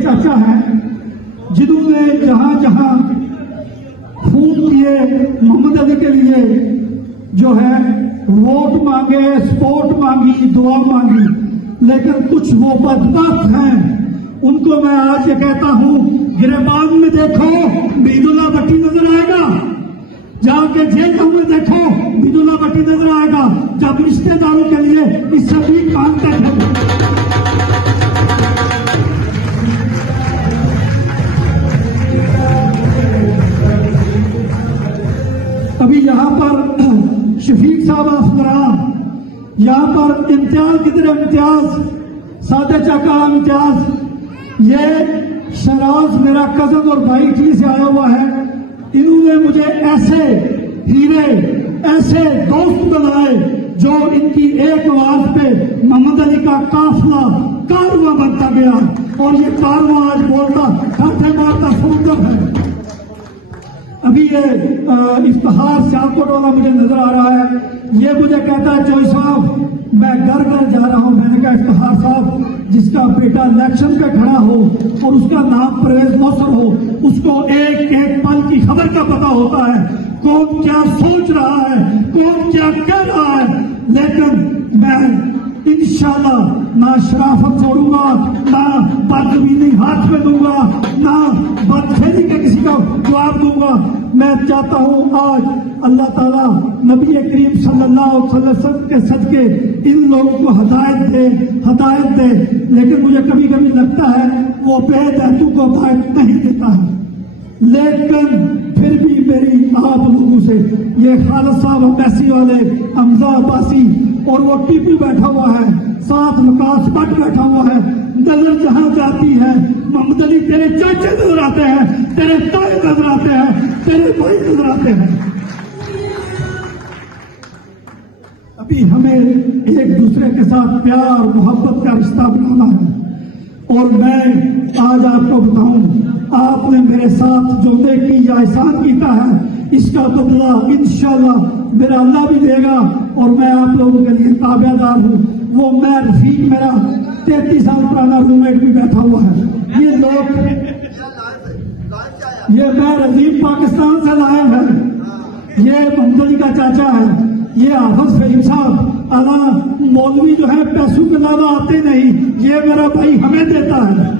चाचा हैं जिन्होंने जहां जहां खून किए मोहम्मद अली के लिए, जो है वोट मांगे, सपोर्ट मांगी, दुआ मांगी, लेकिन कुछ वो बदबख्त हैं, उनको मैं आज ये कहता हूं, गिरबान में देखो मीदुल्ला भट्टी नजर आएगा, जाके जेल में देखो मीदुल्ला भट्टी नजर आएगा, जब रिश्तेदारों के लिए इससे भी मांगते थे। अभी यहां पर शफीक साहब आफरान, यहां पर इम्तियाज किधर, इम्तियाज सादे चाका इम्तियाज, ये शराज मेरा कजन और भाई इटली से आया हुआ है, इन्होंने मुझे ऐसे हीरे, ऐसे दोस्त बनाए जो इनकी एक आवाज पे मोहम्मद अली का काफिला कारवां बनता गया, और ये कारवां आज बोलता हाथे मारता समुद्र है। अभी ये इफ्तिखार सियालकोट वाला मुझे नजर आ रहा है, ये मुझे कहता है चौधरी साहब मैं घर घर जा रहा हूं। मैंने कहा इफ्तिखार साहब, जिसका बेटा इलेक्शन पे खड़ा हो और उसका नाम परवेज मौसर हो, उसको एक एक पल की खबर का पता होता है, कौन क्या सोच रहा है, कौन क्या कह रहा है। लेकिन मैं इंशाल्लाह ना शराफत छोड़ूंगा, ना बदजमीनी हाथ में दूंगा, ना बदफेली के किसी का जवाब दूंगा। मैं चाहता हूं आज अल्लाह ताला नबी करीम सल्लल्लाहु अलैहि वसल्लम के सदके इन लोगों को हिदायत दे। लेकिन मुझे कभी कभी लगता है वो बेदैतू को हिदायत नहीं देता है, लेकिन फिर भी मेरी आप लोगों से, ये खालिद साहब अब्बासी वाले, हमजा अब्बासी, और वो टीपू बैठा हुआ है, साथ विकास भट्ट बैठा हुआ है, नजर जहां जाती है मोहम्मद अली तेरे चाचे नजर आते हैं, तेरे ताए नजर आते हैं, तेरे भाई नजर आते हैं। अभी हमें एक दूसरे के साथ प्यार मोहब्बत का रिश्ता बनाना है, और मैं आज आपको बताऊं, आपने मेरे साथ जो नेकी या एहसान किया है, इसका बदला इंशाल्लाह मेरा अल्लाह भी देगा, और मैं आप लोगों के लिए ताबेदार हूं। वो मैं रफीक, मेरा 33 साल पुराना रूममेट भी बैठा हुआ है। ये लोग, ये मैं रजीब पाकिस्तान से लाए हैं, ये मोहम्मद अली का चाचा है, ये हाफिज फहीम साहब अला मौलवी जो है पैसों के अलावा आते नहीं, ये मेरा भाई हमें देता है।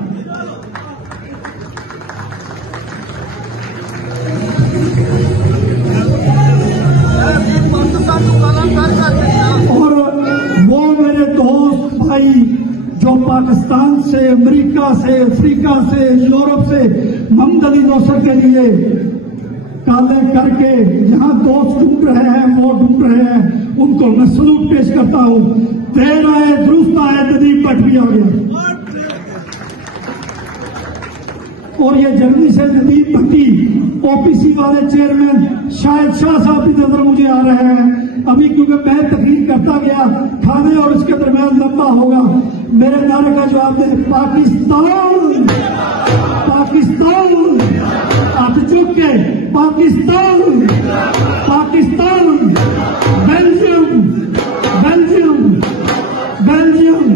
और वो मेरे दोस्त भाई जो पाकिस्तान से, अमेरिका से, अफ्रीका से, यूरोप से मोहम्मद अली नौसर के लिए काले करके जहां दोस्त ढूंढ रहे हैं, वो ढूंढ रहे हैं, उनको मैं सलूट पेश करता हूं। देर आए दुरुस्त आए, नदीम भट्ट भी आ गया, और ये जर्मनी से नदीम भट्टी, ओपीसी वाले चेयरमैन शाहिद शाह साहब भी नजर मुझे आ रहे हैं। अभी क्योंकि मैं तकरीर करता गया, खाने और इसके दरमियान लंबा होगा, मेरे नारे का जवाब दे, पाकिस्तान, पाकिस्तान, हाथ चुक के Pakistan, Pakistan, Belgium, Belgium, Belgium.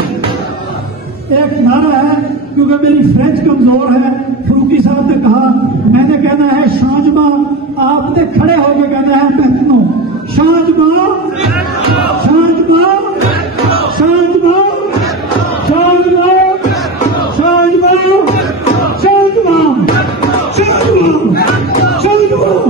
एक नारा है, क्योंकि मेरी फ्रेंच कमजोर है, फरूकी साहब ने कहा, मैंने कहना है शांजमा, आपने खड़े होकर कहना है बहनों, शांजमा, शांजमा, शांजमा, शांजमा, शांजमा, शांजमा, शांजमा, शांजमा।